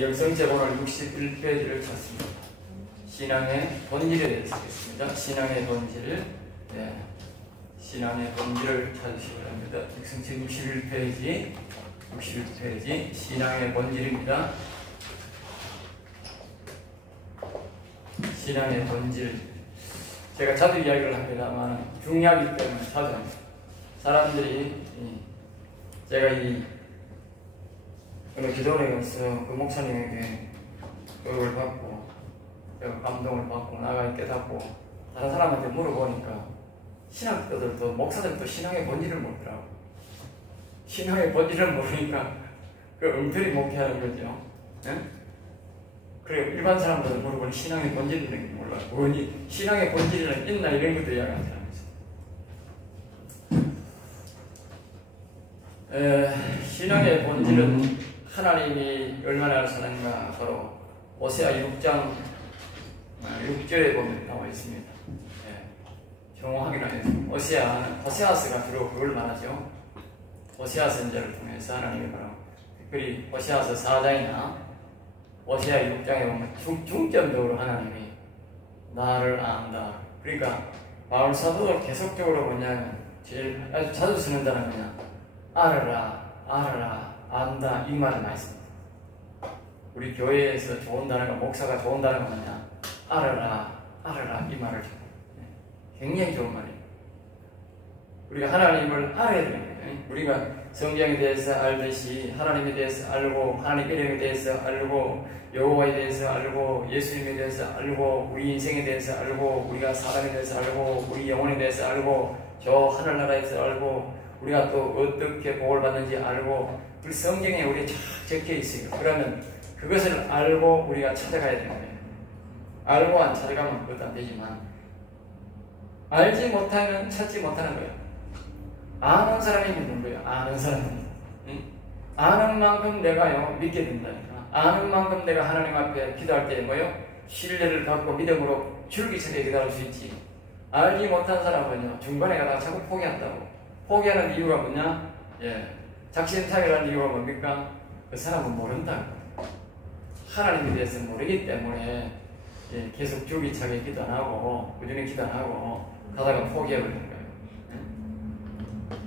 영성책 오늘 61페이지를 찾습니다. 신앙의 본질에 대해서 하겠습니다. 신앙의 본질, 신앙의 본질을 찾으시기 바랍니다. 영성책 61페이지, 신앙의 본질입니다. 신앙의 본질. 제가 자주 이야기를 합니다만 중요하기 때문에 자주 합니다. 사람들이 제가 오늘 기도원에 가서 그 목사님에게 교육을 받고 감동을 받고 나가 깨닫고 다른 사람한테 물어보니까 신학교들도 목사들도 신앙의 본질을 모르더라고. 신앙의 본질을 모르니까 그 엉터리 목회하는 거죠. 네? 그래 일반 사람들은 물어보니 신앙의 본질이라는 게 몰라요. 뭐니 신앙의 본질이란 있나 이런 것도 이야기하더라고요. 신앙의 본질은 하나님이 얼마나 사는가 바로 호세아 6장 6절에 보면 나와 있습니다. 정확하게 나와 호세아서가 주로 그걸 말하죠. 호세아 선지자를 통해서 하나님이 바로 특별히 호세아서 4장이나 호세아 6장에 보면 중점적으로 하나님이 나를 안다. 그러니까 바울 사도도 계속적으로 뭐냐면 제일 아주 자주 쓰는 단어는 그냥 알아라, 안다 이 말을 많이 씁니다. 우리 교회에서 좋은 단어가 목사가 좋은 단어가 뭐냐 알아라 이 말을 씁니다. 굉장히 좋은 말이에요. 우리가 하나님을 알아야 되는 거예요. 우리가 성경에 대해서 알듯이 하나님에 대해서 알고 하나님 이름에 대해서 알고 여호와에 대해서 알고 예수님에 대해서 알고 우리 인생에 대해서 알고 우리가 사람에 대해서 알고 우리 영혼에 대해서 알고 저 하늘나라에서 알고 우리가 또 어떻게 복을 받는지 알고 우리 성경에 우리가 쫙 적혀 있어요. 그러면 그것을 알고 우리가 찾아가야 되는 거예요. 알고 안 찾아가면 그것도 안 되지만 알지 못하면 찾지 못하는 거예요. 아는 사람이 믿는 거예요. 아는 사람이. 아는 만큼 내가요 믿게 된다니까. 아는 만큼 내가 하나님 앞에 기도할 때 뭐요? 신뢰를 갖고 믿음으로 줄기차게 기도할 수 있지. 알지 못한 사람은요 중간에 가다가 자꾸 포기한다고. 포기하는 이유가 뭐냐? 작심삼일하는 이유가 뭡니까? 그 사람은 모른다. 하나님에 대해서 모르기 때문에 계속 줄기차게 기도 안 하고 꾸준히 기도 안 하고 가다가 포기해버리는 거예요.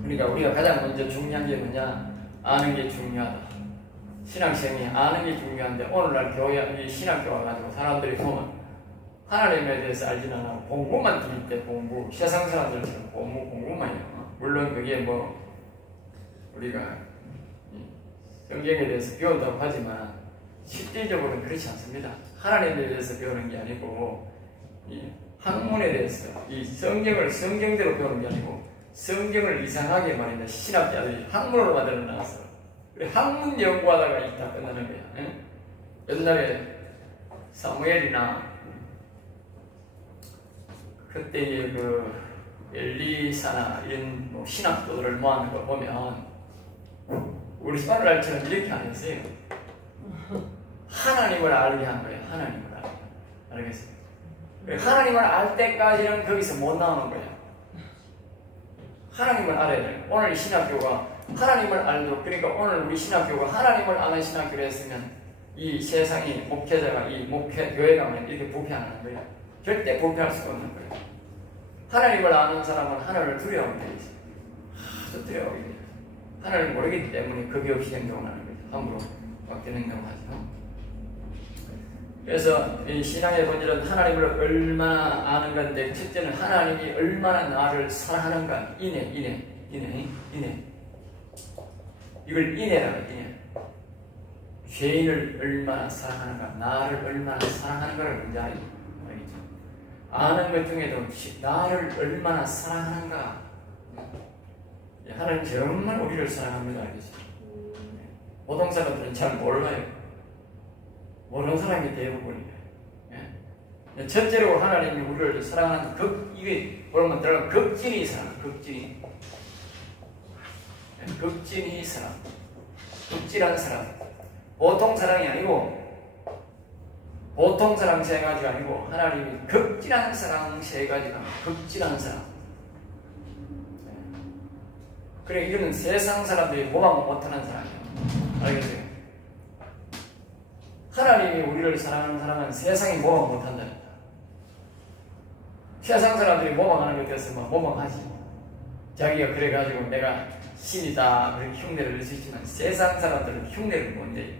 그러니까 우리가 가장 먼저 중요한 게 뭐냐? 아는 게 중요하다. 신앙생이 아는 게 중요한데 오늘날 교회 신학교 와가지고 사람들이 보면 하나님에 대해서 알지는 않고 공부만 들을 때 공부 세상 사람들처럼 공부만 해요. 물론 그게 뭐 우리가 성경에 대해서 배운다고 하지만 실질적으로는 그렇지 않습니다. 하나님에 대해서 배우는 게 아니고 이 학문에 대해서 이 성경을 성경대로 배우는 게 아니고 성경을 이상하게 말인다. 신학자들이 학문으로 만들어 놨어. 그래 학문 연구하다가 있다 끝나는 거야. 옛날에 사무엘이나 그때 그 엘리사나 이런 뭐 신학도들을 모아놓은 거 보면 우리 오늘날처럼 이렇게 안 했어요. 하나님을 알게 한 거예요. 하나님을 알게. 알겠어요? 하나님을 알 때까지는 거기서 못 나오는 거예요. 하나님을 알아야 돼요. 오늘 신학교가 하나님을 알도록 그러니까 오늘 우리 신학교가 하나님을 아는 신학교를 했으면 이 세상이 목회자가 이 목회 교회가 이렇게 부패하는 거예요. 절대 부패할 수가 없는 거예요. 하나님을 아는 사람은 하나님을 두려워하게 되어 있어요. 아주 두려워하게 되어 있어요. 하나님을 모르기 때문에 겁이 없이 행동을 하는 거죠. 함부로 바뀌는 행동을 하죠. 그래서 이 신앙의 본질은 하나님을 얼마나 아는 건데 첫째는 하나님이 얼마나 나를 사랑하는가. 이내. 이걸 이내라고 이내. 죄인을 얼마나 사랑하는가. 나를 얼마나 사랑하는가를 먼저 알죠. 아는 것 중에도 나를 얼마나 사랑하는가. 하나님 정말 우리를 사랑합니다. 알겠죠? 보통 사람들은 잘 몰라요. 모르는 사람이 대부분이에요. 첫째로 하나님이 우리를 사랑하는 이게 보면 들어가면 극진히 사랑. 극진히 사랑. 극진한 사랑. 보통 사랑이 아니고 보통 사랑 세 가지가 아니고 하나님이 극진한 사랑 세 가지가 극진한 사랑. 그래 이거는 세상 사람들이 모방 못하는 사랑이에요. 알겠어요? 하나님이 우리를 사랑하는 사람은 세상이 모방 못한다니까. 세상 사람들이 모방하는 것에 대해서 막 모방하지. 자기가 그래가지고 내가 신이다 그렇게 흉내를 낼 수 있지만 세상 사람들은 흉내를 못 내요.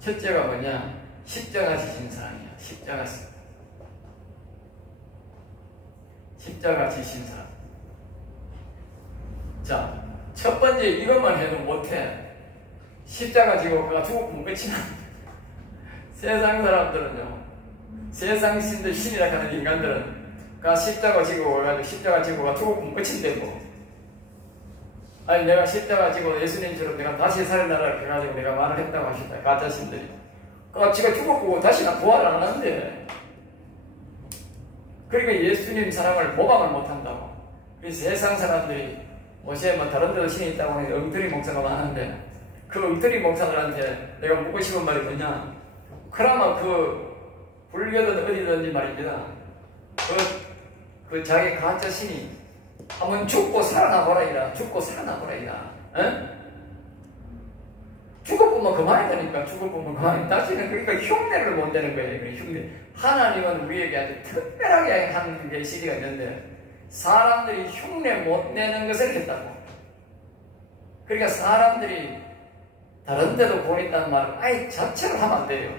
첫째가 뭐냐? 십자가 지신 사람이야. 십자가 지신 사람. 자, 첫 번째 이것만 해도 못해. 십자가 지고 그가 죽으면 끝이나. 세상 사람들은요, 세상 신들 신이라 하는 인간들은 그 십자가 지고 와가지고 십자가 지고가 죽으면 끝인데 뭐. 아니 내가 십자가 지고 예수님처럼 내가 다시 살아나라 해가지고 내가 말을 했다고 하셨다. 가짜 신들이. 그가 지가 죽었고 다시 나 부활 안 하는데. 그러니까 예수님 사랑을 모방을 못한다고. 그래서 세상 사람들이 모세 뭐 다른 데도 신이 있다고 하는데 엉터리 목사가 많은데 그 엉터리 목사들한테 내가 묻고 싶은 말이 뭐냐? 그나마 그 불교든 어디든지 말입니다. 그 자기 가짜 신이 한번 죽고 살아나보라 이라. 죽고 살아나보라 이라. 죽을 뿐만 그만이다니까. 죽을 뿐만 그만이. 다시는 그러니까 흉내를 못 내는 거예요. 흉내. 하나님은 우리에게 아주 특별하게 한 게 시기가 있는데 사람들이 흉내 못 내는 것을 했다고. 그러니까 사람들이 다른 데도 본 있다는 말을 아예 자체를 하면 안 돼요.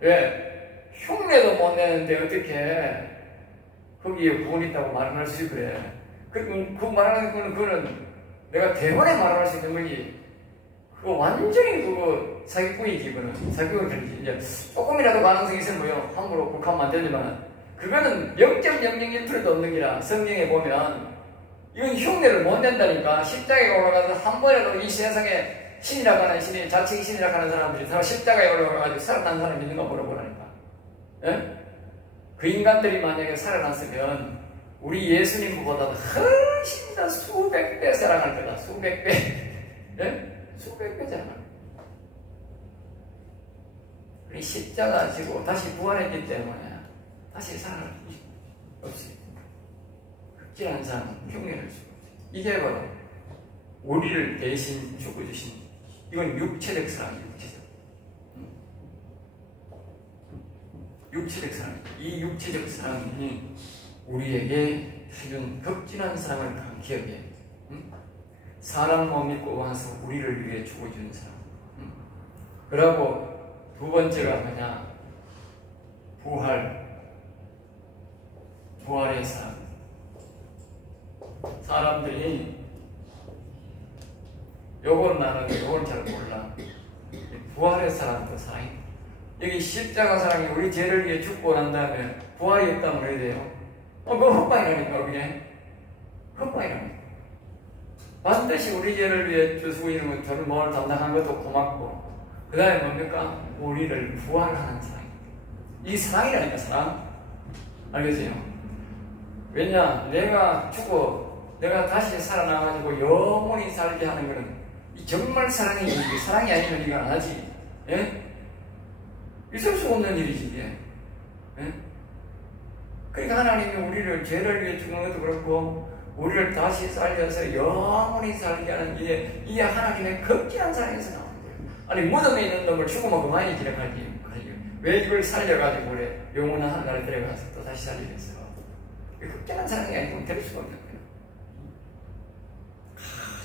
왜? 흉내도 못 내는데 어떻게 거기에 구원 있다고 말을 할 수 있고 그래. 그 말하는 거는 그거는 내가 대본에 말을 할 수 있는 거지. 그거 완전히 그거 사기꾼이지. 그거는 사기꾼이지. 이제 조금이라도 가능성이 있으면 뭐요? 함부로 국하면 안 되지만 그거는 0.001%도 없는 기라. 성경에 보면 이건 흉내를 못 낸다니까. 십자가에 올라가서 한 번이라도 이 세상에 신이라고 하는 신이 자칭 신이라고 하는 사람들이 십자가에 올라가가지고 살아난 사람이 있는가 물어보라니까. 예? 그 인간들이 만약에 살아났으면 우리 예수님보다도 훨씬 더 수백 배 사랑할 거다. 수백 배. 예? 수백 배잖아. 우리 십자가 지고 다시 부활했기 때문에 다시 살아날 수 없어요. 극진한 사람은 흉내를 주고 이게 바로 우리를 대신 죽어주신 이건 육체적 사랑이에요. 육체적 사랑. 이 육체적 사랑이 우리에게 해준 극진한 사랑을 기억해. 사람 몸 입고 와서 우리를 위해 죽어준 사람. 그리고 두 번째가 뭐냐? 부활의 사랑. 사람들이 요건 나는 요건 잘 몰라. 부활의 사랑도 사랑이. 여기 십자가 사랑이 우리 죄를 위해 죽고 난 다음에 부활이 없다면 왜 돼요? 그거 헛방이라니까. 그게 헛방이라니까. 반드시 우리 죄를 위해 주시는 것, 저를 뭘 담당한 것도 고맙고 그 다음에 뭡니까? 우리를 부활하는 사랑. 이 사랑이라니까. 사랑. 알겠어요? 왜냐? 내가 죽어 내가 다시 살아나가지고 영원히 살게 하는 것은 정말 사랑이 사랑이 아니면 이거 안 하지. 예? 있을 수 없는 일이지 이게. 예? 그러니까 하나님이 우리를 죄를 위해 죽는 것도 그렇고 우리를 다시 살려서 영원히 살게 하는 이게 하나님의 극진한 사랑에서 나오는 거예요. 아니 무덤에 있는 놈을 죽으면 그만이지 이렇게 왜 이걸 살려가지고 그래 영원한 하늘나라에 들어가서 또 다시 살리겠어. 극진한 사랑이 아니면 될 수가 없는 거예요.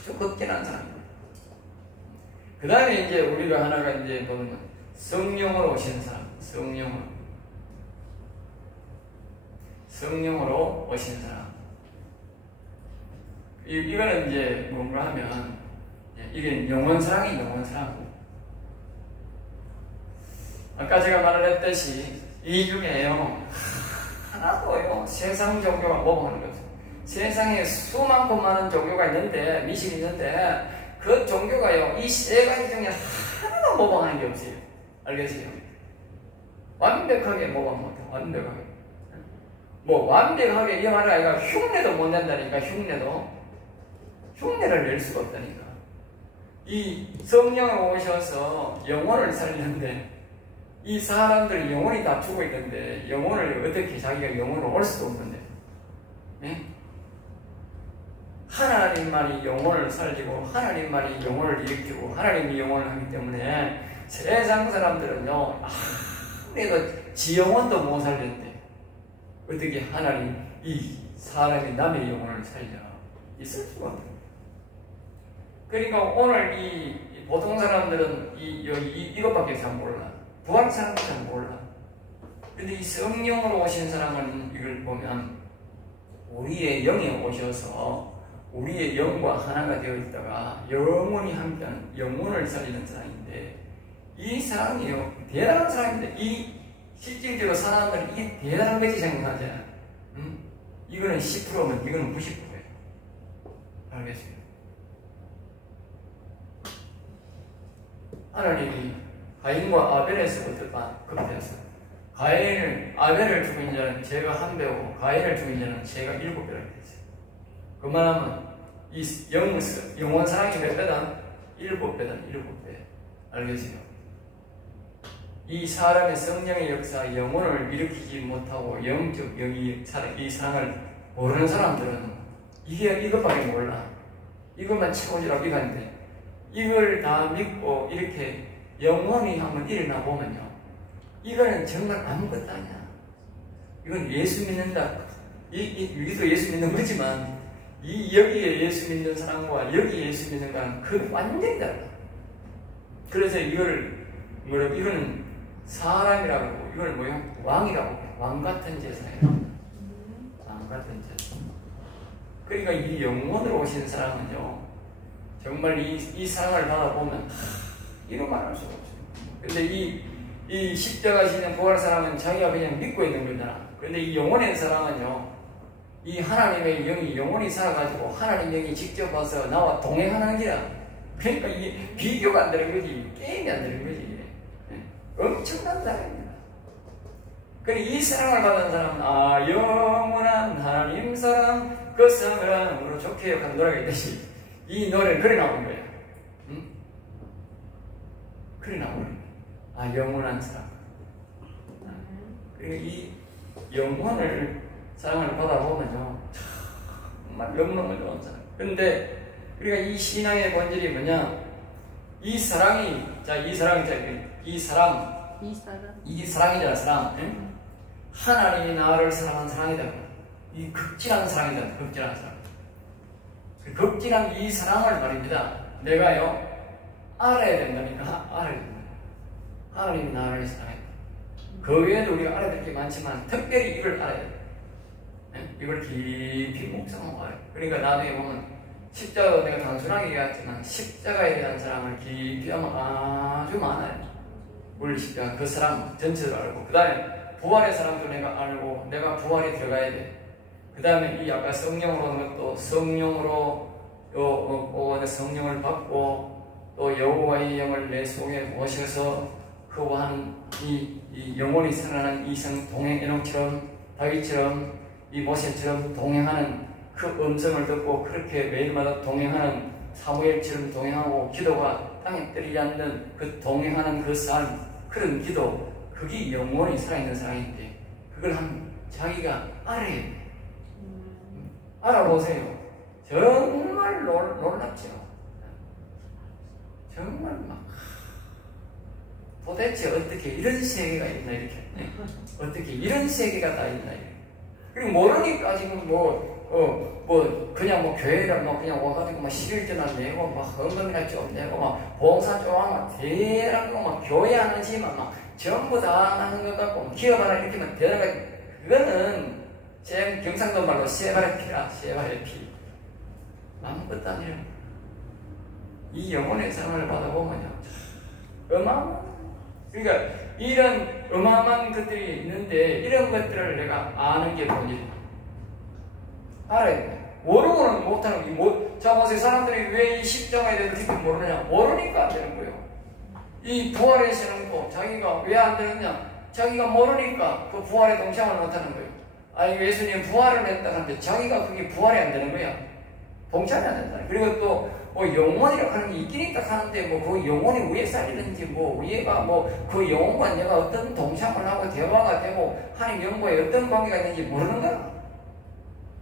아주 극진한 사랑이에요. 그 다음에 이제 우리가 하나가 이제 보면 성령으로 오신 사람. 성령으로 오신 사람. 이거는 이제 뭔가 하면 이게 영원사랑이 영원사랑. 아까 제가 말을 했듯이 이 중에요 하나도요 세상 종교가 모방하는 거죠. 세상에 수많고 많은 종교가 있는데 미신이 있는데 그 종교가요 이 세 가지 중에 하나도 모방하는 게 없어요. 알겠어요? 완벽하게 모방 못해. 완벽하게. 뭐 완벽하게 이 말이 아니라 흉내도 못 낸다니까. 흉내를 낼 수가 없다니까. 이 성령이 오셔서 영혼을 살리는데 이 사람들이 영혼이 다 죽어 있는데 영혼을 어떻게 자기가 영혼으로 올 수도 없는데. 네? 하나님만이 영혼을 살리고 하나님만이 영혼을 일으키고 하나님이 영혼을 하기 때문에 세상 사람들은요, 아무래도 지 영혼도 못 살렸는데 어떻게 하나님 이 사람이 남의 영혼을 살려? 있을 수가 없어요. 그러니까 오늘 이 보통 사람들은 이것밖에 잘 몰라. 부활 사람도 잘 몰라. 근데 이 성령으로 오신 사람은 이걸 보면 우리의 영이 오셔서 우리의 영과 하나가 되어 있다가 영원히 함께하는 영혼을 살리는 사람인데, 이 사람이요 대단한 사람인데, 이 실질적으로 사람들은 이 대단한 것이 생각하잖아. 이거는 10%면 이거는 90%예요. 알겠어요? 하나님이 가인과 아벨에서부터 급대했어요. 아벨을 죽인 자는 죄가 1배고 가인을 죽인 자는 죄가 7배를 했어요. 그만하면 이 영원 사랑이 몇 배다? 7배다. 7배. 알겠어요? 이 사람의 성령의 역사, 영혼을 일으키지 못하고 영적 영이 이 사랑을 모르는 사람들은 이것밖에 몰라. 이것만 채워주라고 이건데, 이걸 다 믿고 이렇게 영원히 한번 일어나 보면요, 이거는 정말 아무것도 아니야. 이건 예수 믿는다. 여기도 예수 믿는 거지만 여기에 예수 믿는 사람과 여기 예수 믿는 거랑 그 완전히 달라. 그래서 이거는 사람이라고 하고, 이걸 뭐요? 왕이라고 해요. 왕 같은 제사예요. 왕 같은 제사. 그러니까 이 영혼으로 오신 사람은요, 정말 이 사랑을 받아보면 이런 말 할 수가 없어요. 근데 이 십자가 지는 부활 사람은 자기가 그냥 믿고 있는 거잖아. 그런데 이 영혼의 사랑은요, 이 하나님의 영이 영혼이 살아가지고 하나님 영이 직접 와서 나와 동행하는 게야. 그러니까 이게 비교가 안 되는 거지, 게임이 안 되는 거지. 엄청난 사랑입니다. 그러니까 이 사랑을 받은 사람은 영원한 하나님 사랑 그 사랑으로 좋게 하는 노래가 있듯이 이 노래는 그래 나오는 거야. 응? 그래 나오는 거야. 영원한 사랑. 그러니까 이 영혼을 사랑을 받아보면요, 정말 너무너무 좋은 사랑. 근데 우리가 이 신앙의 본질이 뭐냐? 이 사랑이잖아, 사랑. 응? 하나님이 나를 사랑한 사랑이다. 이 극진한 사랑이다. 극진한 사랑. 극진한 이 사랑을 말입니다. 내가요, 알아야 된다니까. 알아야 된다. 하나님이 나를 사랑했다. 그 외에도 우리가 알아야 될 게 많지만 특별히 이걸 알아야 돼. 이걸 깊이 묵상하고 알아야 돼. 그러니까 나중에 보면 십자가, 내가 단순하게 얘기했지만 십자가에 대한 사랑을 깊이 하면 아주 많아요. 우리 십자가 그 사랑 전체를 알고, 그 다음에 부활의 사랑도 내가 알고, 내가 부활에 들어가야 돼. 그 다음에 이 아까 성령으로 하는 것도 성령으로 성령을 받고, 또 여호와의 영을 내 속에 모셔서 그와 이 영혼이 살아나는 이성 동행, 에녹처럼 다윗처럼 이 모세처럼 동행하는 그 음성을 듣고 그렇게 매일마다 동행하는 사무엘처럼 동행하고, 기도가 땅에 떨리지 않는 그 동행하는 그 삶, 그런 기도, 그게 영원히 살아있는 사랑인데, 그걸 자기가 알아야 돼. 알아보세요. 정말 놀랍죠. 정말 도대체 어떻게 이런 세계가 있나, 이렇게. 어떻게 이런 세계가 다 있나, 이렇게. 그리고 모르니까 지금 그냥 교회를 그냥 와가지고 11조나 내고, 헌금이나 좀 내고, 봉사 좀 하면 대단한 거, 교회 안 하지만 전부 다 하는 것 같고, 기업 하나 이렇게 대단하게, 그거는 제 경상도 말로 세발의 피라, 세발의 피. 아무것도 아니에요. 이 영혼의 사랑을 받아보면요, 어마어마한. 그러니까 이런 어마어마한 것들이 있는데, 이런 것들을 내가 아는 게 본질이에요. 알아야 돼. 모르고는 못하는 게, 자, 보세요. 사람들이 왜 이 십자가에 대해서 깊이 모르느냐? 모르니까 안 되는 거예요. 이 부활의 신앙도 자기가 왜 안 되느냐? 자기가 모르니까 그 부활에 동참을 못하는 거예요. 예수님 부활을 했다는데 자기가 그게 부활이 안 되는 거야. 동참이 안 된다. 그리고 또 영혼이라고 하는 게 있긴 있다 하는데, 그 영혼이 왜 살리는지, 얘가 그 영혼과 내가 어떤 동참을 하고 대화가 되고 하나님 영과에 어떤 관계가 있는지 모르는 거야.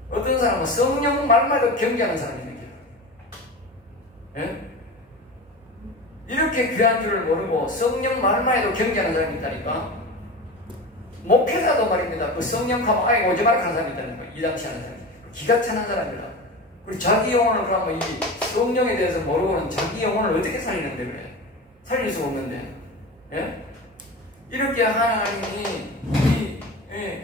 어떤 사람은 성령 말마다 경계하는 사람이 있는 거야. 예? 이렇게 귀한 줄을 모르고 성령 말만 해도 경계하는 사람이 있다니까. 목회자도 말입니다. 그 성령 가면 아예 오지 말라 하는 사람이 있다는 거예요. 이담시 하는 사람이. 기가 차는 사람이라. 그리고 자기 영혼을 그러면 이 성령에 대해서 모르고는 자기 영혼을 어떻게 살리는데 그래? 살릴 수 없는데. 예? 이렇게 하나님이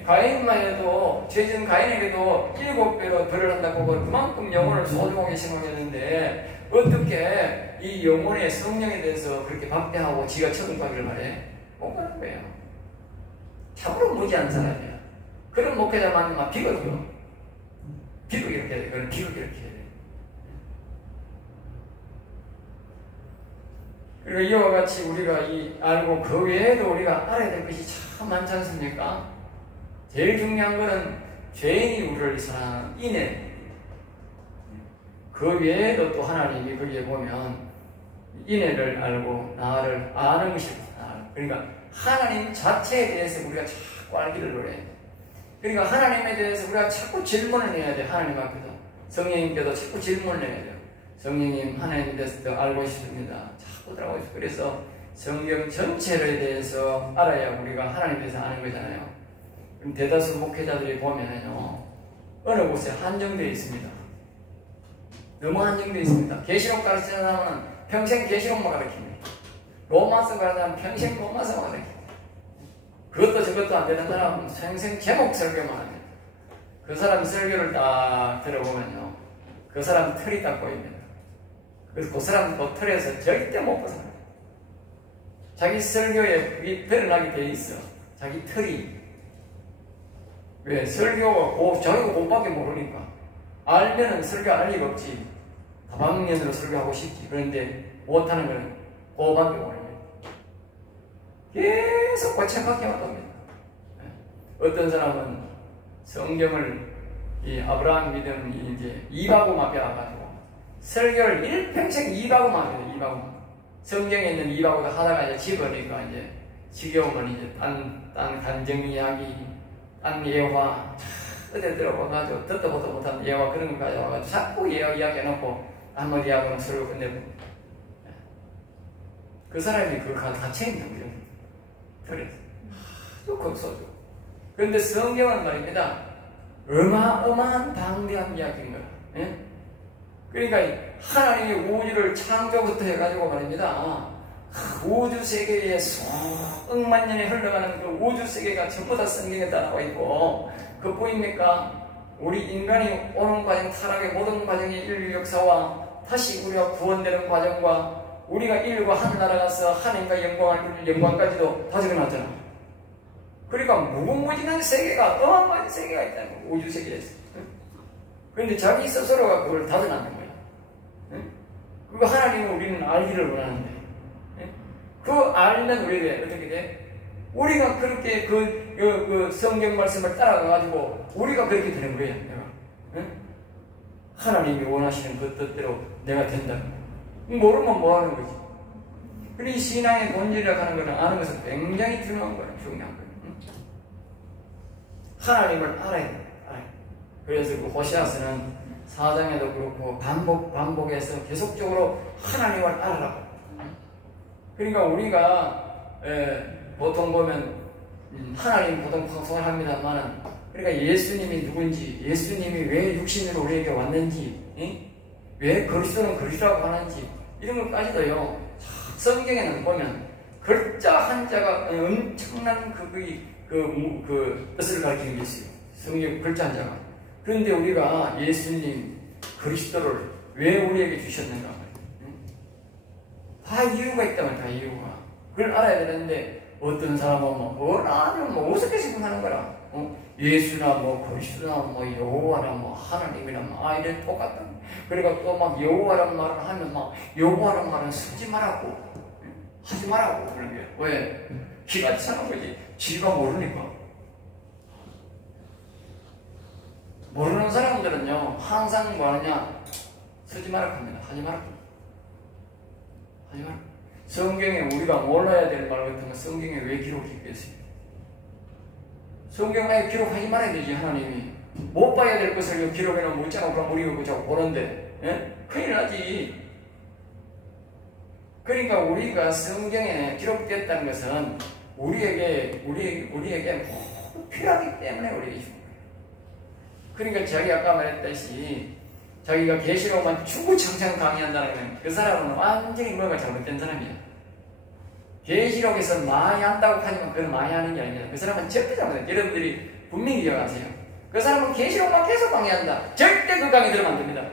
가인만 해도 죄진 가인에게도 7배로 벌을 한다고 그만큼 영혼을 소중하게 생각했는데 어떻게 이 영혼의 성령에 대해서 그렇게 박대하고 지가 처분받기를 바래? 못 가는 거예요. 참으로 무지한 사람이야. 그런 목회자만 비극이요. 비극 이렇게 해야 돼. 그런 비극 이렇게 해야 돼. 그리고 이와 같이 우리가 알고 그 외에도 우리가 알아야 될 것이 참 많지 않습니까? 제일 중요한 것은 죄인이 우리를 사랑하는 인애. 그 외에도 또 하나님이 거기에 보면 인애를 알고 나를 아는 것입니다. 그러니까 하나님 자체에 대해서 우리가 자꾸 알기를 노려야 돼. 그러니까 하나님에 대해서 우리가 자꾸 질문을 해야 돼. 하나님 앞에도. 성령님께도 자꾸 질문을 해야 돼요. 성령님 하나님에 대해서 더 알고 싶습니다. 자꾸 들어가고 있어요. 그래서 성경 전체에 대해서 알아야 우리가 하나님에 대해서 아는 거잖아요. 그럼 대다수 목회자들이 보면요, 어느 곳에 한정되어 있습니다. 너무 한정되어 있습니다. 계시록 가르치는 사람은 평생 계시록만 가르칩니다. 로마서 가르치는 사람은 평생 로마서만 가르칩니다. 그것도 저것도 안 되는 사람은 평생 제목 설교만 합니다. 그 사람 설교를 딱 들어보면요, 그 사람 틀이 딱 보입니다. 그래서 그 사람 그 틀에서 절대 못 벗어나요. 자기 설교에 그게 드러나게 돼 있어. 자기 틀이. 왜? 설교가 자기가 그것밖에 모르니까. 알면은 설교 안 할 리가 없지. 다방면으로 설교하고 싶지. 그런데 못하는 거는 그것밖에 모릅니다. 계속 고쳐박혀만 합니다. 어떤 사람은 성경을 이 아브라함 믿음이 이제 이바고만 배워가지고 설교를 일평생 이바고만 해요. 이바고. 성경에 있는 이바고도 하다가 이제 집어니까 이제 지겨우면 이제 딴 간정 이야기, 딴 예화, 어디 들어봐가지고 듣도 보도 못한 예화 그런 거 가져와가지고 자꾸 예화 이야기 해놓고 한마디 하고는 설교 끝내고. 그 사람이 그거 갇혀있는 거죠. 그래서 아주 겁소죠. 그런데 성경은 말입니다. 어마어마한 방대한 이야기인 거야. 예? 그러니까 하나님이 우주를 창조부터 해가지고 말입니다. 우주 세계에 수억만 년이 흘러가는 그 우주 세계가 전부 다 성경에 따라와 있고, 그 보입니까? 우리 인간이 오는 과정, 타락의 모든 과정의 인류 역사와 다시 우리가 구원되는 과정과 우리가 인류가 하늘 날아가서 하나님과 영광까지도 다 적어놨잖아. 그러니까 무궁무진한 세계가, 어마어마한 세계가 있다는 거야. 우주 세계에서. 그런데 자기 스스로가 그걸 닫아놨는 거야. 그리고 하나님은 우리는 알기를 원하는데, 그 알면 우리가 어떻게 돼? 우리가 그렇게 그 성경 말씀을 따라가가지고 우리가 그렇게 되는 거야. 내가. 하나님이 원하시는 그 뜻대로 내가 된다는 거야. 모르면 뭐 하는 거지? 그리고 신앙의 본질이라고 하는 거는 아는 것은 굉장히 중요한 거야. 중요한 거야. 하나님을 알아야 돼. 그래서 그 호시아서는 4장에도 그렇고 반복해서 계속적으로 하나님을 알아라고. 그러니까 우리가 보통 보면 하나님 보통 방송을 합니다만은, 그러니까 예수님이 누군지, 예수님이 왜 육신으로 우리에게 왔는지, 왜 그리스도는 그리스도라고 하는지 이런 것까지도요. 성경에는 보면 글자 한자가 엄청난 그 뜻을 가리키는 게 있어요. 성경 글자 한자가. 그런데 우리가 예수님 그리스도를 왜 우리에게 주셨는가 말이에요. 다 이유가 있다면 다 이유가. 그걸 알아야 되는데 어떤 사람은 뭘 아니면 어떻게 생각하는 거라. 예수나 그리스도나 여호와나 하나님이나 이래 똑같다. 그러니까 또 막 여호와란 말을 하면 여호와란 말은 쓰지 말라고, 하지 말라고 그런 게 왜? 기가 차는 거지. 지가 모르니까. 모르는 사람들은요 항상 뭐 하느냐, 쓰지 말라고 합니다. 하지 말라고. 하지 말라고. 성경에 우리가 몰라야 될 말 같은 건 성경에 왜 기록했겠어요? 성경에 기록하지 말아야 되지. 하나님이 못 봐야 될 것을 기록해놓으면 못 자고 그럼 우리가 자꾸 보는데, 큰일 나지. 그러니까 우리가 성경에 기록되었다는 것은 우리에게 모두 필요하기 때문에 우리에게 준 거예요. 그러니까 자기 아까 말했듯이 자기가 계시록만 주구장창 강의한다는 그 사람은 완전히 뭐가 잘못된 사람이야. 계시록에서 많이 한다고 하지만 그건 많이 하는 게 아닙니다. 그 사람은 절대 잘못해. 여러분들이 분명히 기억하세요. 그 사람은 계시록만 계속 강의한다. 절대 그 강의 들으면 안 됩니다.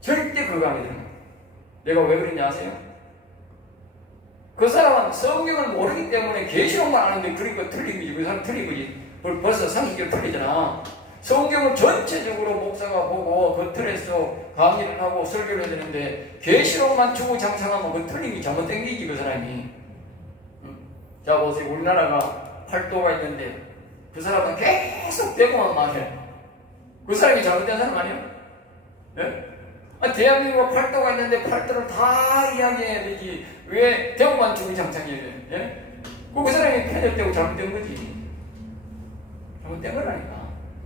절대 그 강의 들으면 안 됩니다. 내가 왜 그랬냐 아세요? 그 사람은 성경을 모르기 때문에 계시록만 아는데 그러니까 틀린 거지. 그 사람 틀린 거지. 벌써 상식적으로 틀리잖아. 성경을 전체적으로 목사가 보고 그 틀에서 강의를 하고 설교를 해야 되는데 계시록만 주구장창하면 그 틀린 게 잘못된 게지 그 사람이. 자 보세요. 우리나라가 팔도가 있는데 그 사람은 계속 대구만 말해. 그 사람이 잘못된 사람 아니야? 네? 대한민국에 팔도가 있는데 팔도를 다 이야기해야 되지. 왜 대구만 주구장창 얘기해? 예? 그 사람이 편협되고 잘못된 거지. 잘못된 거라니까.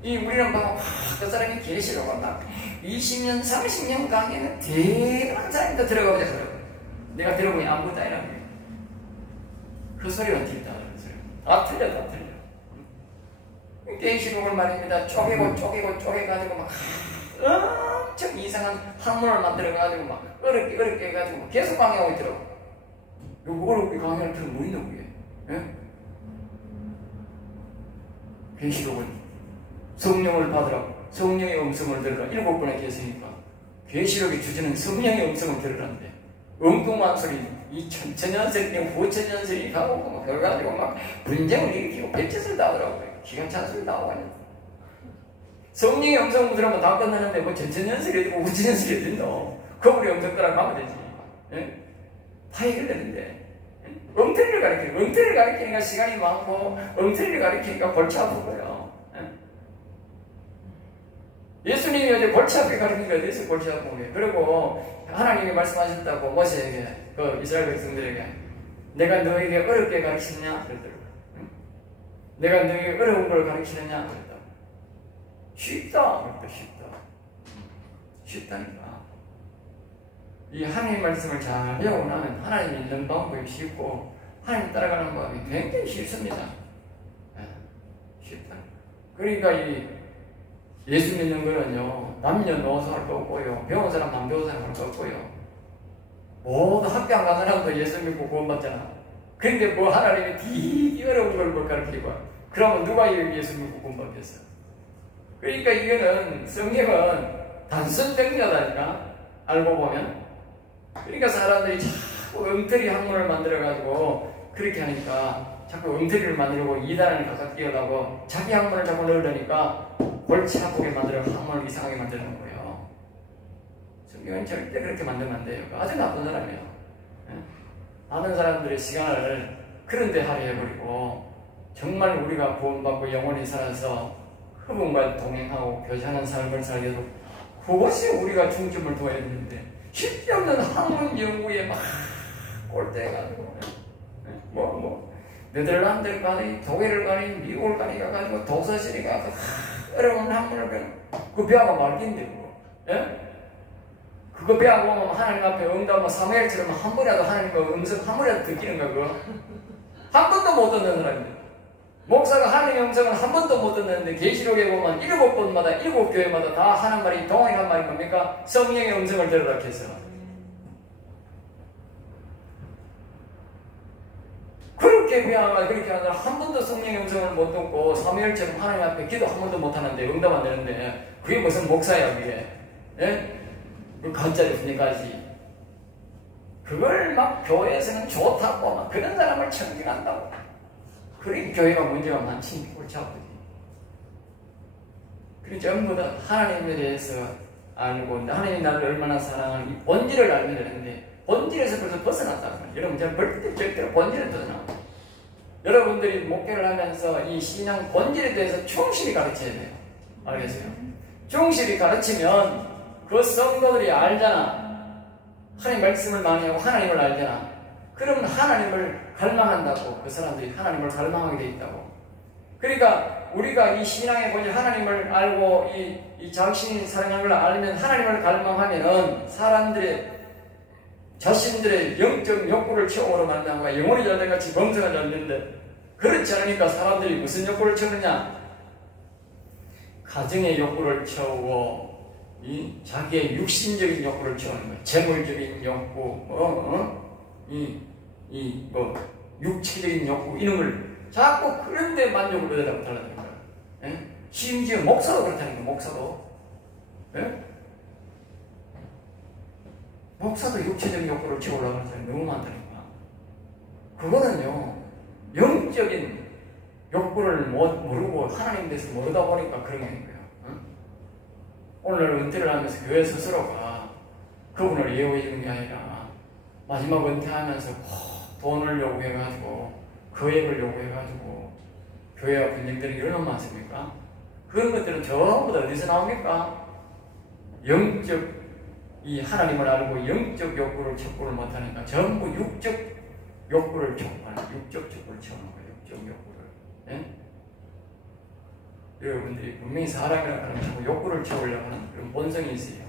우리는 막, 그 사람이 계시록을 막 20년, 30년 강의는 대단한 사람이 더 들어가보자. 내가 들어보니 아무것도 아니라고. 그 소리가 틀리다. 다 틀려, 다 틀려. 계시록을 말입니다. 쪼개가지고 막, 엄청 이상한 학문을 만들어가지고 막, 어렵게 해가지고 막 계속 강의하고 있더라고. 이거 어렵게 강의를 들으면 뭐 있나, 그게? 예? 계시록은 성령을 받으라. 성령의 음성을 들으라. 7번에 계시니까 계시록의 주제는 성령의 음성을 들으라는데 엉뚱한 소리, 이 천천연설이 후천연설이 가고 막 그래가지고 막 분쟁을 일으키고 백짓을 다 하더라고요. 기가 찬 소리 다 하고 성령의 음성을 들으면 다 끝나는데 뭐 천천연설이 어디고 후천연설이 어딨노. 거울의 음성 따라 가면 되지. 예? 다 해결되는데 엉터리를 가리키니까 시간이 많고 엉터리를 가리키니까 골치 아프고요. 예수님이 어제 골치 아프게 가르치니까 어디서 골치 아프게. 그리고 하나님이 말씀하셨다고 모세에게, 그 이스라엘 백성들에게 내가 너에게 어렵게 가르치느냐? 그랬더라고요. 응? 내가 너에게 어려운 걸 가르치느냐? 그랬다. 쉽다. 쉽다니까. 이 하나님 말씀을 잘 배우고 나면 하나님 믿는 방법이 쉽고 하나님 따라가는 방법이 굉장히 쉽습니다. 쉽다. 그러니까 예수 믿는 거는요, 남녀노소 할 거 없고요, 배운 사람, 안 배운 사람 할 거 없고요, 모두 학교 안 간 사람도 예수 믿고 구원받잖아. 근데 뭐 하나님이 되게 어려운 걸 못 가르치고, 그러면 누가 예수 믿고 구원받겠어? 그러니까 이거는, 성경은 단순 백려다니까, 알고 보면. 그러니까 사람들이 자꾸 엉터리 학문을 만들어가지고, 그렇게 하니까, 자꾸 엉터리를 만들고 이단을 각각 끼어가고, 자기 학문을 자꾸 넣으려니까, 골치 아프게 만들어 학문을 이상하게 만드는 거예요. 성경은 절대 그렇게 만들면 안 돼요. 아주 나쁜 사람이에요. 많은 사람들의 시간을 그런 데 할애해버리고 정말 우리가 구원받고 영원히 살아서 그분과 동행하고 교제하는 삶을 살려도 그것이 우리가 중점을 둬야 되는데 쓸데없는 학문 연구에 막 꼴대가지고 네덜란드를 가니 독일을 가니 미국을 가니 가가지고 도서실에 가서 어려운 학문을 그거 배워가 말긴데 그거. 예? 그거 배워가 보면 하나님 앞에 응답하면 사무엘처럼 한 번이라도 하나님의 음성 한 번이라도 듣기는가 그거? 한 번도 못 듣는 사람인데 목사가 하나님의 음성을 한 번도 못 듣는데 계시록에 보면 7번마다 7교회마다 다 하는 말이 동일한 말이 뭡니까? 성령의 음성을 들으라 해서 그렇게 배워가 그렇게 하느라 한 번도 성령의 음성을 못 듣고 사무엘처럼 하나님 앞에 기도 한 번도 못 하는데 응답 안 되는데 그게 무슨 목사야 그게? 예? 그 간짜리 분위까지 그걸 막 교회에서는 좋다고 막 그런 사람을 청진한다고. 그러니 교회가 문제가 많지. 골치 아프지. 그리고 전부 다 하나님에 대해서 알고 하나님이 나를 얼마나 사랑하는 이 본질을 알면 되는데 본질에서 벌써 벗어났다고. 여러분 저는 절대로 본질을 벗어나. 여러분들이 목회를 하면서 이 신앙 본질에 대해서 충실히 가르쳐야 돼요. 알겠어요? 충실히 가르치면 그 성도들이 알잖아. 하나님 말씀을 많이 하고 하나님을 알잖아. 그러면 하나님을 갈망한다고. 그 사람들이 하나님을 갈망하게 돼 있다고. 그러니까 우리가 이 신앙의 본질 하나님을 알고 이 자신이 사랑하는 걸 알면 하나님을 갈망하면은 사람들의 자신들의 영적 욕구를 채우므로 말미암아 영혼이 잘된 같이 범사가 잘되는데, 그렇지 않으니까 사람들이 무슨 욕구를 채우느냐? 가정의 욕구를 채우고 자기의 육신적인 욕구를 채우는 거예요. 재물적인 욕구, 육체적인 욕구, 이런 걸 자꾸 그런 데 만족을 얻으려고 달라는 거예요. 예? 심지어 목사도 그렇다는 거예요. 목사도. 예? 목사도 육체적인 욕구를 채우려고 하는 사람이 너무 많다니까. 그거는요, 영적인 욕구를 모르고 하나님 대해서 모르다 보니까 그런 거예요. 응? 오늘 은퇴를 하면서 교회 스스로가 그분을 예우해 주는 게 아니라 마지막 은퇴하면서 돈을 요구해가지고 거액을 요구해가지고 교회와 분쟁들이 얼마나 많습니까? 그런 것들은 전부 다 어디서 나옵니까? 영적 이 하나님을 알고 영적 욕구를 척구를 못하니까 전부 육적 욕구를 척구하는, 육적 척구를 채우는 거예요. 육적 욕구를. 예? 여러분들이 분명히 사람이라고 하는 자꾸 욕구를 채우려고 하는 그런 본성이 있어요.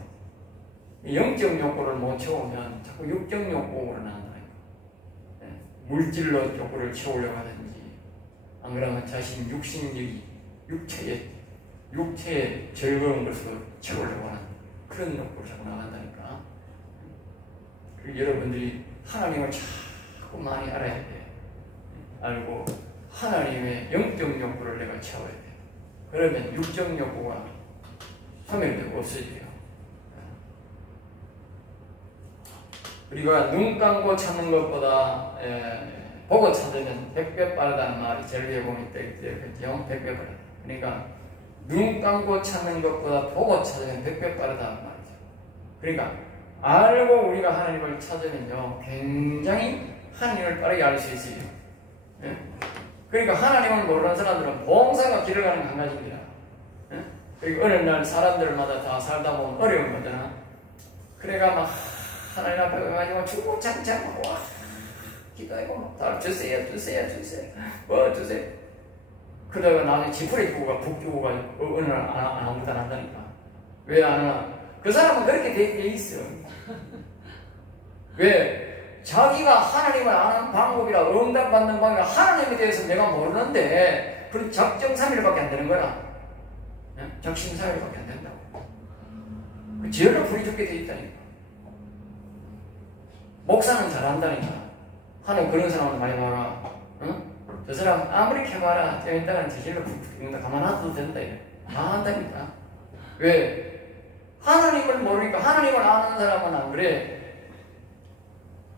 영적 욕구를 못 채우면 자꾸 육적 욕구로 나온다. 예? 물질로 욕구를 채우려고 하든지, 안 그러면 자신 육신적인 육체의 즐거운 것으로 채우려고 하는 그런 욕구를 자꾸 나간다니까. 그리고 여러분들이 하나님을 자꾸 많이 알아야 돼. 알고 하나님의 영적 욕구를 내가 채워야 돼. 그러면 육적 욕구가 소멸되고 없어져요. 우리가 눈 감고 찾는 것보다 보고 찾으면 100배 빠르다는 말이 제일배봉이 있겠죠. 100배 빠르다. 그러니까 눈 감고 찾는 것보다 보고 찾으면 100배 빠르다는 말이죠. 그러니까 알고 우리가 하나님을 찾으면요, 굉장히 하나님을 빠르게 알 수 있어요. 예? 그러니까 하나님을 모르는 사람들은 봉사가 길어가는 한 가지입니다. 예? 그리고 어느 날 사람들마다 다 살다 보면 어려운 거잖아. 그래가 막 하나님 앞에 가가지고 주고장창하고 기도하고 막 주세요. 뭐 주세요. 그러다가 나중에 지푸리 주고가 북 주고 가지고 어느 날 아무것도 안 한다니까. 왜 안 하나? 그 사람은 그렇게 돼 있어. 왜? 자기가 하나님을 아는 방법이라 응답받는 방법이라 하나님에 대해서 내가 모르는데 그런 작정삼일밖에 안 되는 거야. 작심삼일밖에 안 된다고. 죄를 부리 죽게 돼 있다니까. 목사는 잘한다니까. 하는 그런 사람은 많이 봐라. 응? 저 사람 아무리 캐봐라 좀 이따가는 저질러 죽는다. 가만 놔둬도 된다. 다 한다니까. 왜? 하나님을 모르니까. 하나님을 아는 사람은 안 그래.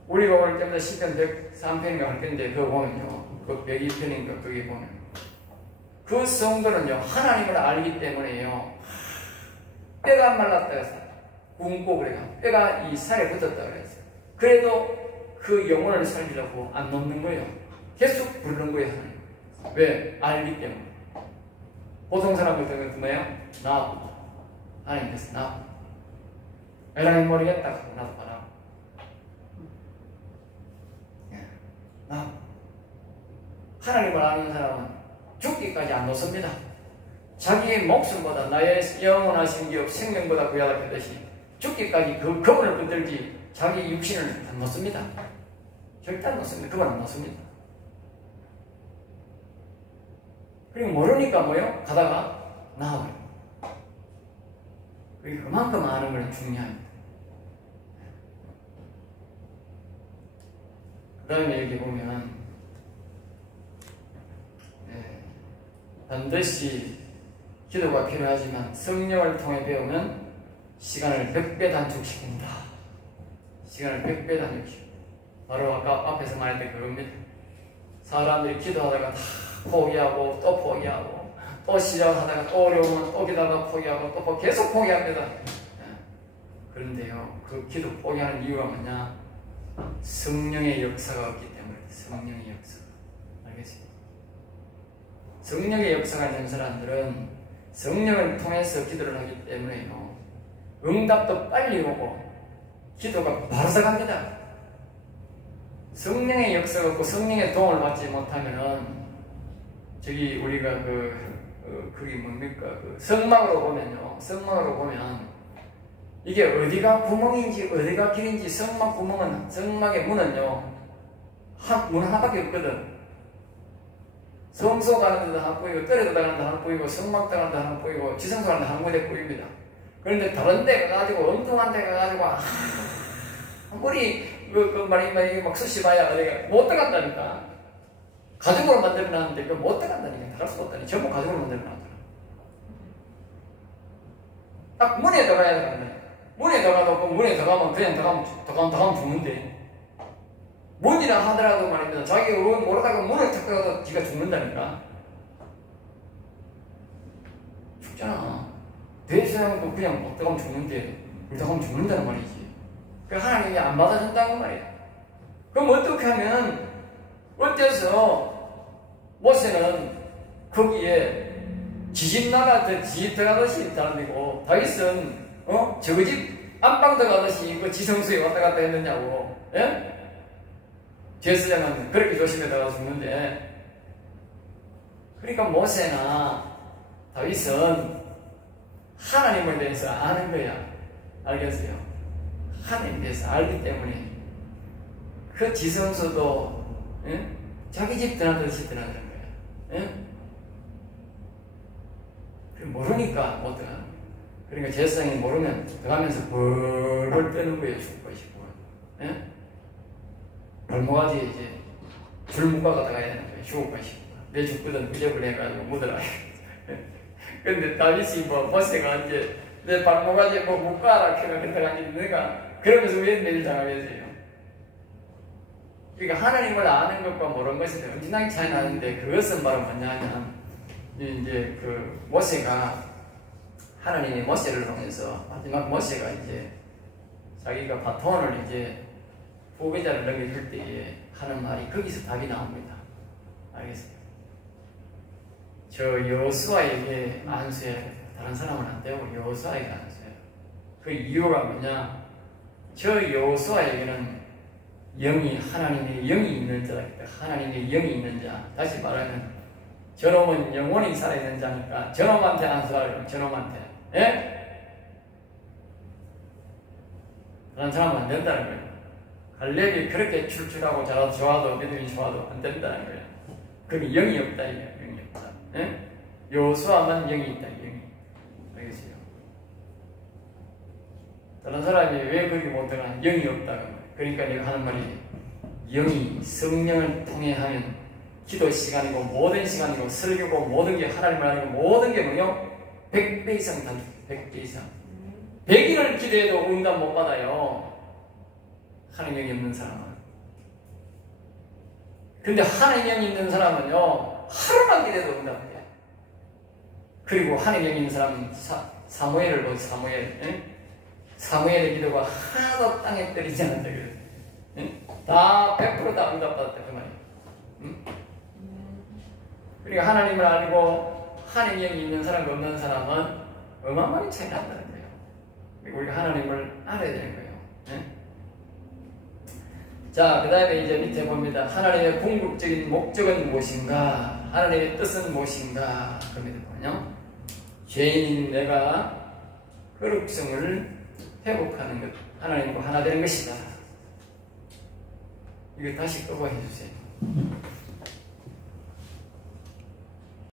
우리가 오늘 때마다 시편 103편인가 할 텐데 그거 보면요, 그 102편인가 거기 보면 그 성도는요 하나님을 알기 때문에요 뼈가 말랐다 해서 굶고 그래요. 뼈가 이 살에 붙었다 그랬어요. 그래도 그 영혼을 살리려고 안 놓는 거예요. 계속 부르는 거예요. 하나님. 왜? 알기 때문에. 보통 사람들은 뭐예요? 나 하나님 됐어. 나 에라이 모르겠다. 나도 봐라. 하나님을 아는 사람은 죽기까지 안 놓습니다. 자기의 목숨보다 나의 영원하신 기업 생명보다 귀하다 했듯이 죽기까지 그 그분을 붙들지 자기 육신을 안 놓습니다. 절대 안 놓습니다. 그분 안 놓습니다. 그리고 모르니까 뭐요? 가다가 나와요. 그만큼 아는 건 중요합니다. 그 다음에 여기 보면 반드시 기도가 필요하지만 성령을 통해 배우면 시간을 100배 단축시킨다. 시간을 100배 단축시킨다. 바로 아까 앞에서 말했던 그겁니다. 사람들이 기도하다가 다 포기하고 또 포기하고 또 시작하다가 또 어려우면 또 기다가 포기하고 또 계속 포기합니다. 그런데요, 그 기도 포기하는 이유가 뭐냐? 성령의 역사가 없기 때문에. 성령의 역사가. 알겠습니까? 성령의 역사가 있는 사람들은 성령을 통해서 기도를 하기 때문에요, 응답도 빨리 오고 기도가 바로 들어갑니다. 성령의 역사가 없고 성령의 도움을 받지 못하면은 저기 우리가 그게 뭡니까? 그 성막으로 보면요, 성막으로 보면 이게 어디가 구멍인지 어디가 길인지 성막 구멍은 성막의 문은요 문 하나밖에 없거든. 성소 가는 데도 하나 보이고 떨어져 가는 데도 하나 보이고 성막 가는 데도 하나 보이고 지성소 가는 데도 한 군데 보입니다. 그런데 다른 데 가가지고 엉뚱한 데 가가지고 아무리 이게 막 수시봐야 어디가 못 들어간다니까. 가죽으로 만들어놨는데 그거 못 들어간다니까. 들어갈 수가 없다니. 전부 가죽으로 만들어놨더라. 딱 문에 들어가야 되는데 문에 들어가도 문에 들어가면 그냥 들어가면 죽는데 문이라 하더라도 말입니다. 자기가 모르다가 문을 탁 들어가도 지가 죽는다니까. 죽잖아. 대서양도 그냥 못 들어가면 죽는데 물 들어가면 죽는다는 말이지. 그 하나님이 안 받아준다는 말이야. 그럼 어떻게 하면 어때서 모세는 거기에 지집 나가 지집 들어가듯이 다니고 다윗은 저거 집 안방 들어가듯이 그 지성소에 왔다 갔다 했느냐고. 예? 제사장은 그렇게 조심해 들어가서 죽는데 그러니까 모세나 다윗은 하나님에 대해서 아는 거야. 알겠어요? 하나님에 대해서 알기 때문에 그 지성소도 예? 자기 집 드나들듯이 드나드는 거야. 예? 모르니까 못 들어가는 거야. 그러니까 제사장이 모르면 들어가면서 벌벌 떠는 거예요. 죽고 싶고. 예? 발목아지에 이제 줄 묶어가다가 가야 되는 거예요. 죽고 싶고. 내 죽거든 부적을 해가지고 묻어라. 근데 다윗이 모세가 이제 내 발목아지에 묶어라. 그러니까 내가 그러면서 왜 내일 당하겠어요? 그러니까 하나님을 아는 것과 모르는 것이 엄청나게 차이 나는데 그것은 바로 뭐냐면 이제 그 모세가 하나님이 모세를 통해서 마지막 모세가 이제 자기가 바톤을 이제 후계자를 넘겨줄 때에 하는 말이 거기서 답이 나옵니다. 알겠어요? 저 여호수아에게 안수해야 돼요. 다른 사람은 안 되고 여호수아에게 안수해요. 그 이유가 뭐냐? 저 여호수아에게는 영이 하나님의 영이 있는 자다. 하나님의 영이 있는 자. 다시 말하면 저놈은 영원히 살아있는 자니까 저놈한테 안수하려고. 저놈한테. 예? 다른 사람은 안 된다는 거예요. 갈렙이 그렇게 출출하고 잘하도 좋아도 믿음이 좋아도 안 된다는 거예요. 그게 영이 없다. 이게 영이 없다. 예? 여호수아만 영이 있다. 영이. 알겠어요? 다른 사람이 왜 거기 못 들어가냐? 영이 없다고. 그러니까 내가 하는 말이 영이 성령을 통해 하면 기도 시간이고 모든 시간이고 설교고 모든 게 하나님을 아니고 모든 게 뭐요? 100배 이상 단 100배 이상 100일을 기도해도 응답 못 받아요. 하나님 영이 없는 사람은. 근데 하나님 영이 있는 사람은요 하루만 기도해도 응답해요. 그리고 하나님 영이 있는 사람은 사무엘을 보세요. 사무엘. 응? 사무엘의 기도가 하나도 땅에 떨어지지 않았다. 응? 다 100% 다 응답받았다. 그 말이에요. 응? 그러니까 하나님을 알고 하나님 영이 있는 사람과 없는 사람은 어마어마하게 차이 난다는 거예요. 그리고 우리가 하나님을 알아야 되는 거예요. 응? 자, 그 다음에 이제 밑에 봅니다. 하나님의 궁극적인 목적은 무엇인가? 하나님의 뜻은 무엇인가? 그럽니다. 죄인인 내가 거룩성을 회복하는 것, 하나님과 하나 되는 것이다. 이거 다시 끄고 해주세요.